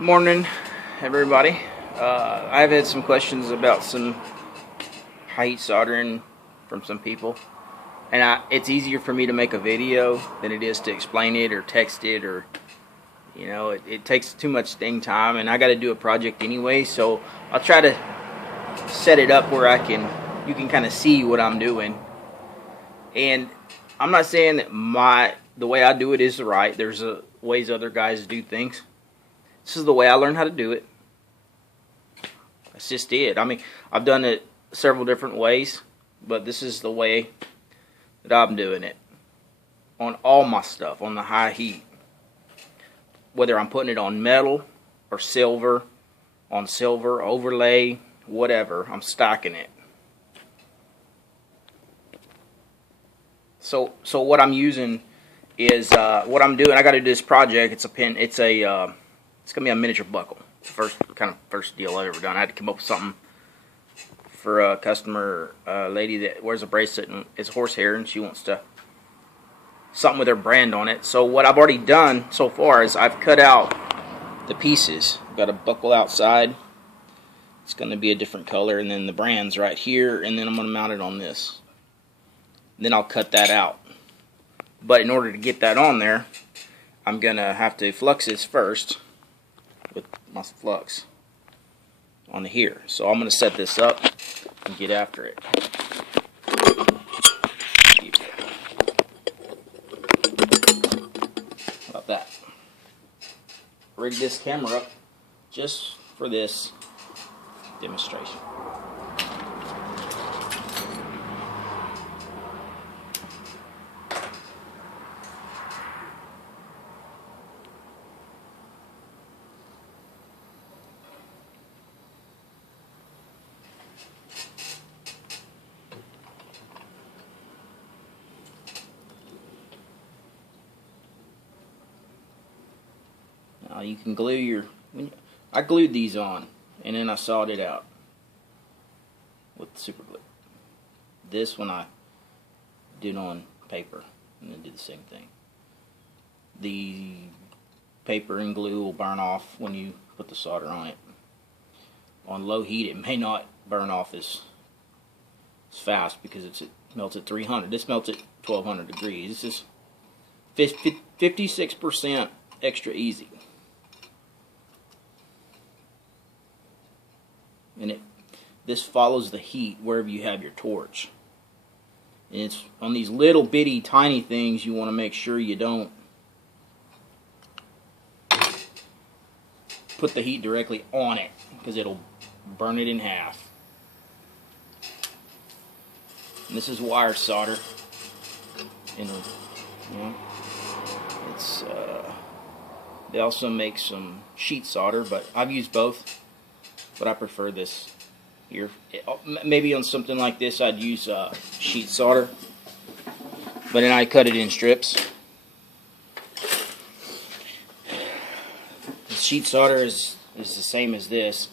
Morning, everybody. I've had some questions about some high heat soldering from some people, and it's easier for me to make a video than it is to explain it or text it, or it takes too much dang time, and I got to do a project anyway. So I'll try to set it up where you can kind of see what I'm doing. And I'm not saying that the way I do it is right. There's ways other guys do things. This is the way I learned how to do it. That's just it. I mean, I've done it several different ways, but this is the way that I'm doing it on all my stuff, on the high heat. Whether I'm putting it on metal or silver, on silver, overlay, whatever, I'm stacking it. So what I'm using is what I'm doing. I got to do this project. It's a pin. It's gonna be a miniature buckle. It's the first deal I've ever done. I had to come up with something for a customer, lady that wears a bracelet and it's horsehair, and she wants something with her brand on it. So what I've already done so far is I've cut out the pieces. I've got a buckle outside. It's going to be a different color, and then the brand's right here, and then I'm going to mount it on this. Then I'll cut that out. But in order to get that on there, I'm going to have to flux this first with my flux on here. So I'm going to set this up and get after it. How about that? Rigged this camera up just for this demonstration. Now you can glue I glued these on, and then I sawed it out with super glue. This one I did on paper, and then did the same thing. The paper and glue will burn off when you put the solder on it. On low heat, it may not burn off as fast because it melts at 300. This melts at 1200 degrees. This is 56% extra easy. And this follows the heat wherever you have your torch. And it's on these little bitty tiny things you want to make sure you don't put the heat directly on it, because it'll burn it in half. And this is wire solder. They also make some sheet solder, but I've used both. But I prefer this here. Maybe on something like this I'd use sheet solder, but then I cut it in strips. The sheet solder is the same as this,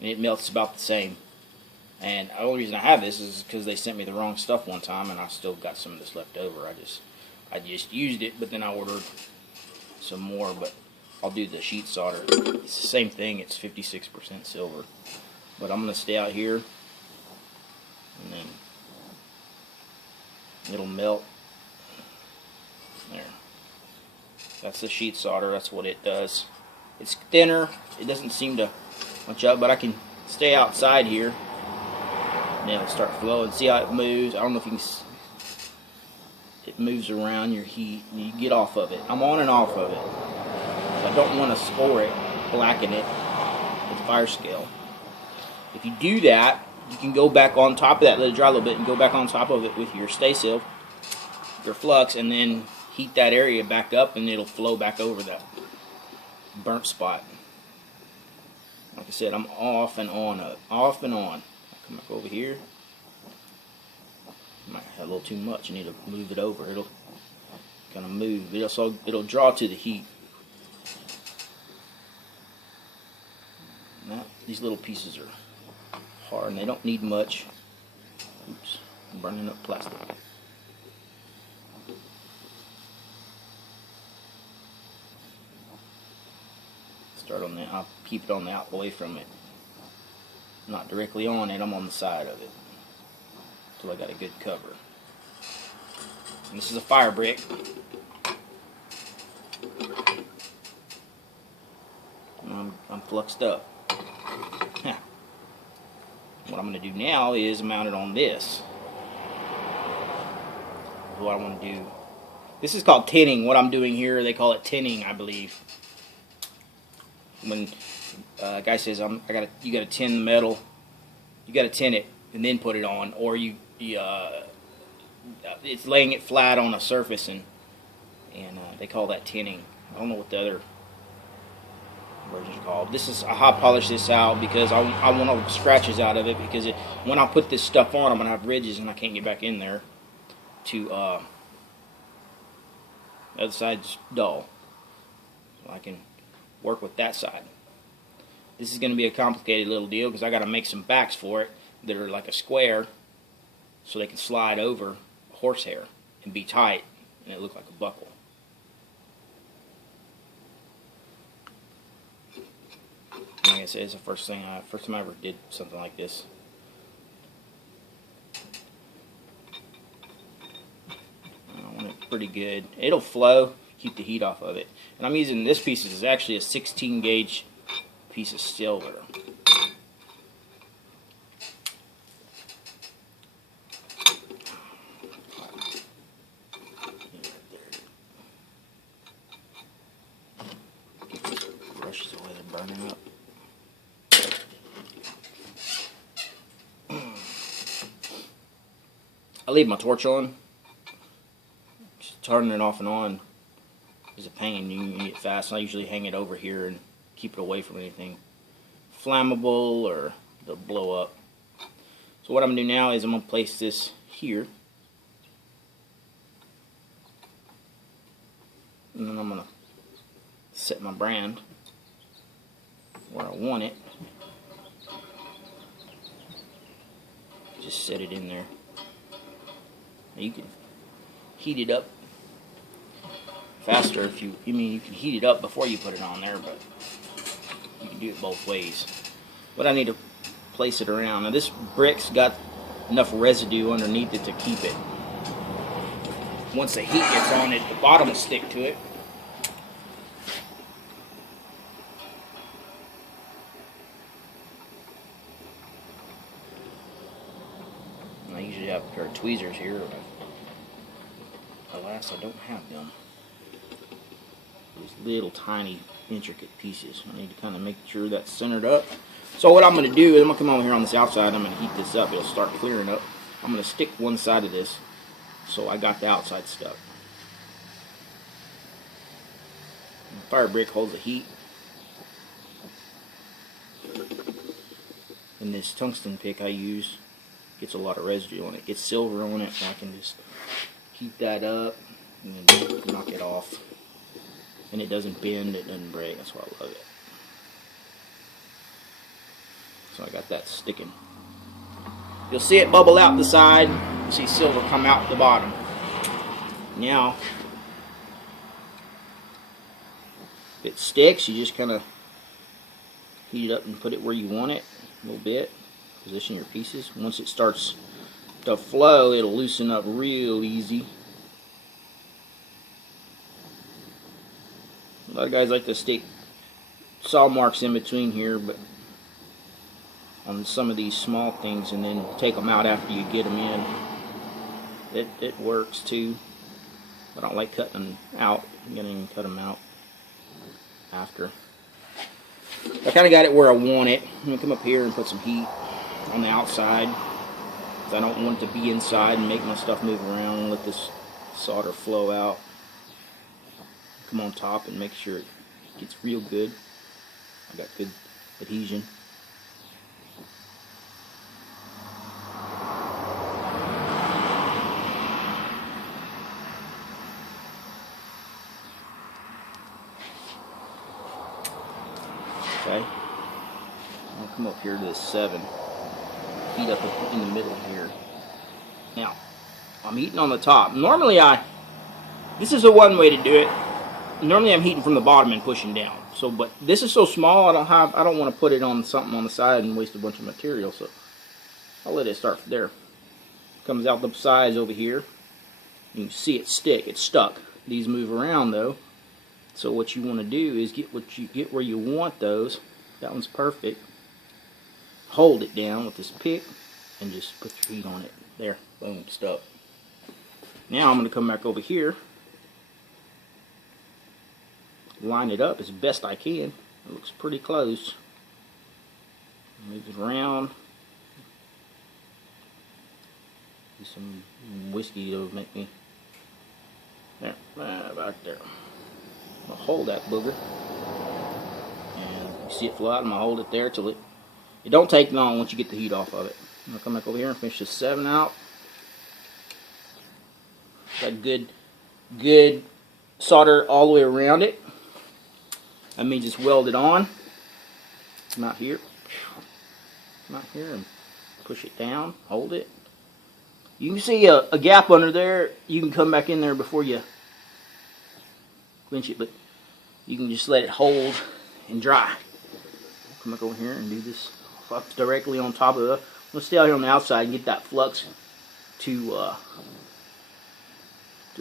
and it melts about the same. And the only reason I have this is because they sent me the wrong stuff one time, and I still got some of this left over. I just used it, but then I ordered some more. But I'll do the sheet solder. It's the same thing. It's 56% silver. But I'm going to stay out here, and then it'll melt. There. That's the sheet solder. That's what it does. It's thinner. It doesn't seem to bunch up, but I can stay outside here, and it'll start flowing. See how it moves? I don't know if you can see. It moves around your heat, and you get off of it. I'm on and off of it. I don't want to score it, blacken it with fire scale. If you do that, you can go back on top of that, let it dry a little bit, and go back on top of it with your stay seal, your flux, and then heat that area back up, and it'll flow back over that burnt spot. Like I said, I'm off and on. I come back over here. Might have a little too much. You need to move it over. It'll kind of move. It'll draw to the heat. Now, these little pieces are hard and they don't need much. Oops, I'm burning up plastic. Start on the, I'll keep it on the out away from it. Not directly on it, I'm on the side of it. So I got a good cover. And this is a fire brick. And I'm fluxed up. What I'm going to do now is mount it on this. What I want to do. This is called tinning. What I'm doing here, they call it tinning, I believe. When a guy says, you got to tin the metal, you got to tin it and then put it on, or it's laying it flat on a surface, and they call that tinning. I don't know what the other versions are called. This is, I hot polish this out because I want all the scratches out of it, because when I put this stuff on, I'm gonna have ridges and I can't get back in there. The other side's dull, so I can work with that side. This is going to be a complicated little deal because I got to make some backs for it that are like a square, so they can slide over a horsehair and be tight, and it look like a buckle. Like I said, it's the first time I ever did something like this. I want it pretty good. It'll flow. Keep the heat off of it. And I'm using this piece is actually a 16 gauge piece of silver. Get these brushes away, they're burning up. I leave my torch on. Just turning it off and on is a pain. You can get it fast. I usually hang it over here and keep it away from anything flammable or they'll blow up. So what I'm going to do now is I'm going to place this here. And then I'm going to set my brand where I want it. Just set it in there. Now you can heat it up faster if you can heat it up before you put it on there, but you can do it both ways. But I need to place it around. Now this brick's got enough residue underneath it to keep it. Once the heat gets on it, the bottom will stick to it. And I usually have a pair of tweezers here, but alas, I don't have them. These little tiny intricate pieces. I need to kind of make sure that's centered up. So what I'm going to do is I'm going to come over here on this outside and I'm going to heat this up. It'll start clearing up. I'm going to stick one side of this so I got the outside stuck. And the fire brick holds the heat. And this tungsten pick I use gets a lot of residue on it. Gets silver on it, and I can just heat that up and then knock it off. And it doesn't bend, it doesn't break. That's why I love it. So I got that sticking. You'll see it bubble out the side. You see silver come out the bottom. Now, if it sticks, you just kind of heat it up and put it where you want it a little bit. Position your pieces. Once it starts to flow, it'll loosen up real easy. A lot of guys like to stick saw marks in between here, but on some of these small things, and then take them out after you get them in. It works too. I don't like cutting them out. I'm gonna even cut them out after. I kind of got it where I want it. I'm gonna come up here and put some heat on the outside, because I don't want it to be inside and make my stuff move around and let this solder flow out. Come on top and make sure it gets real good. I got good adhesion. Okay. I'll come up here to this 7. Heat up in the middle here. Now, I'm heating on the top. Normally this is the one way to do it. Normally I'm heating from the bottom and pushing down. So, but this is so small, I don't want to put it on something on the side and waste a bunch of material. So I'll let it start there. Comes out the sides over here. You can see it stick. It's stuck. These move around though. So what you want to do is get where you want those. That one's perfect. Hold it down with this pick and just put your heat on it. There, boom, stuck. Now I'm going to come back over here, line it up as best I can. It looks pretty close. Move it around. Use some whiskey to make me there, about there. I'm gonna hold that booger, and you see it flow out. I'm gonna hold it there till it don't take long once you get the heat off of it. I'm gonna come back over here and finish this 7 out. Got good solder all the way around it. That means it's welded on. Come out here. Come out here and push it down. Hold it. You can see a gap under there. You can come back in there before you quench it, but you can just let it hold and dry. Come back over here and do this flux directly on top of it. Let's stay out here on the outside and get that flux to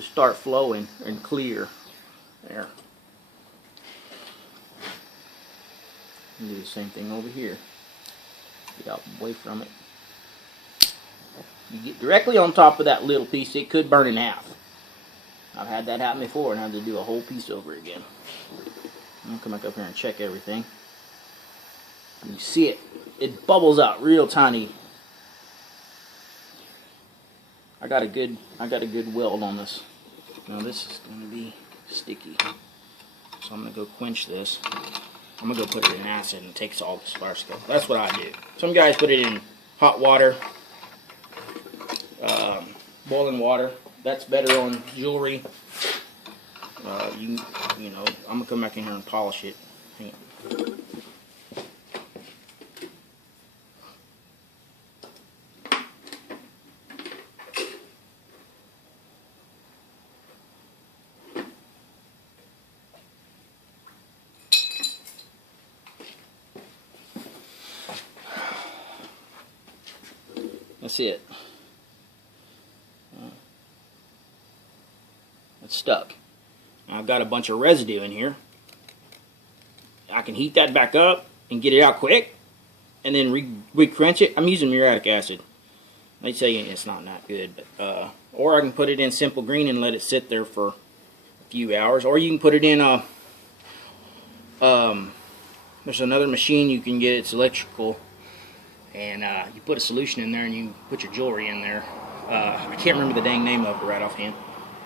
start flowing and clear. There. And do the same thing over here. Get out away from it. You get directly on top of that little piece, it could burn in half. I've had that happen before and had to do a whole piece over again. I'm going to come back up here and check everything. And you see it bubbles out real tiny. I got a good weld on this. Now this is going to be sticky. So I'm going to go quench this. I'm going to go put it in acid and it takes all the sparks. That's what I do. Some guys put it in hot water. Boiling water. That's better on jewelry. You know, I'm gonna come back in here and polish it. Hang on. That's it. It's stuck. Now I've got a bunch of residue in here. I can heat that back up and get it out quick, and then re-quench it. I'm using muriatic acid. They say it's not that good, but or I can put it in simple green and let it sit there for a few hours, or you can put it in a. There's another machine you can get. It's electrical, and you put a solution in there and you put your jewelry in there. I can't remember the dang name of it right offhand.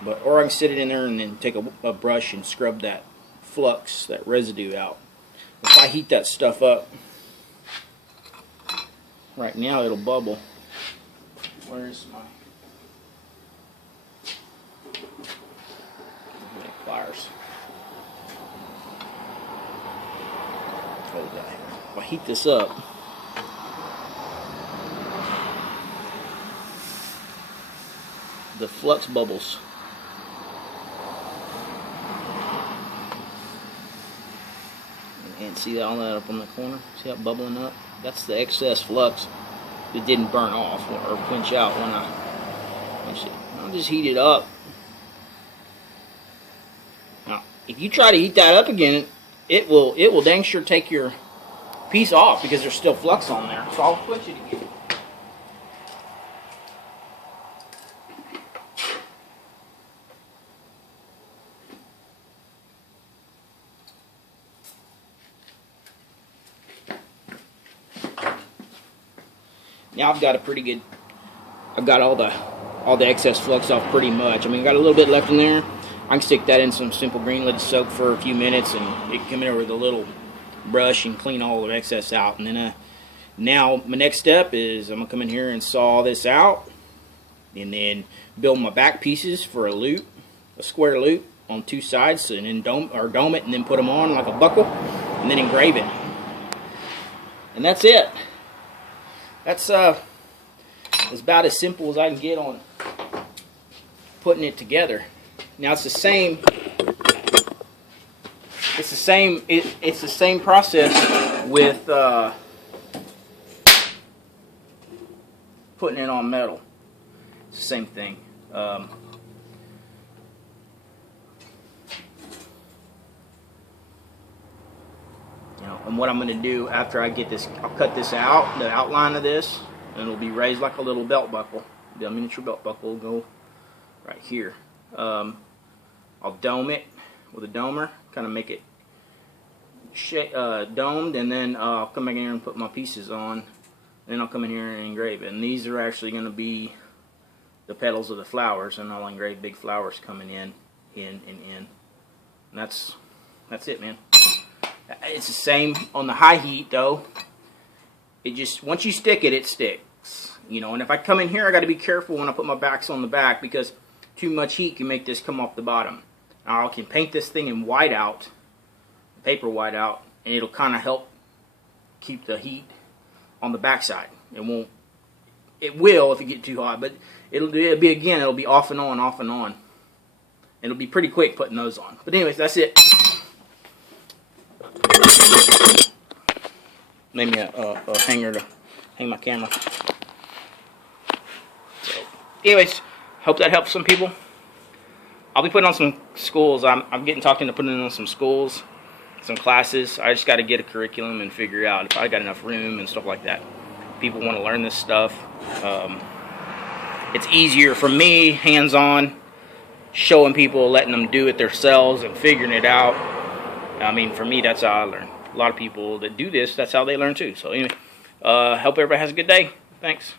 But, or I can sit it in there and then take a brush and scrub that flux, that residue out. If I heat that stuff up, right now it'll bubble. Where's my pliers? Hold that here. If I heat this up, the flux bubbles. And see all that up on the corner? See that bubbling up? That's the excess flux that didn't burn off or quench out when I quenched it. I'll just heat it up. Now, if you try to heat that up again, it will dang sure take your piece off because there's still flux on there. So I'll quench it again. Now I've got I've got all the excess flux off pretty much. I mean, I've got a little bit left in there. I can stick that in some simple green, let it soak for a few minutes, and it can come in with a little brush and clean all the excess out. And then now my next step is I'm gonna come in here and saw this out, and then build my back pieces for a loop, a square loop on 2 sides, and then dome it, and then put them on like a buckle, and then engrave it. And that's it. That's about as simple as I can get on putting it together. Now it's the same it's the same. It's the same process with putting it on metal. It's the same thing. You know, and what I'm going to do after I get this, I'll cut this out, the outline of this, and it'll be raised like a little belt buckle. The miniature belt buckle will go right here. I'll dome it with a domer, kind of make it domed, and then I'll come back in here and put my pieces on. Then I'll come in here and engrave it. And these are actually going to be the petals of the flowers, and I'll engrave big flowers coming in. And that's it, man. It's the same on the high heat though. It just, once you stick it, it sticks. You know, and if I come in here, I got to be careful when I put my backs on the back, because too much heat can make this come off the bottom. Now I can paint this thing in whiteout, paper whiteout, and it'll kind of help keep the heat on the back side. It won't. It will if you get too hot, but it'll be off and on, off and on. It'll be pretty quick putting those on. But anyways, that's it. Made me a hanger to hang my camera. So, anyways, hope that helps some people. I'll be putting on some schools. I'm talking to putting on some schools, some classes. I just got to get a curriculum and figure out if I got enough room and stuff like that. People want to learn this stuff. It's easier for me, hands-on, showing people, letting them do it themselves and figuring it out. I mean, for me, that's how I learn. A lot of people that do this, that's how they learn too. So anyway, hope everybody has a good day. Thanks.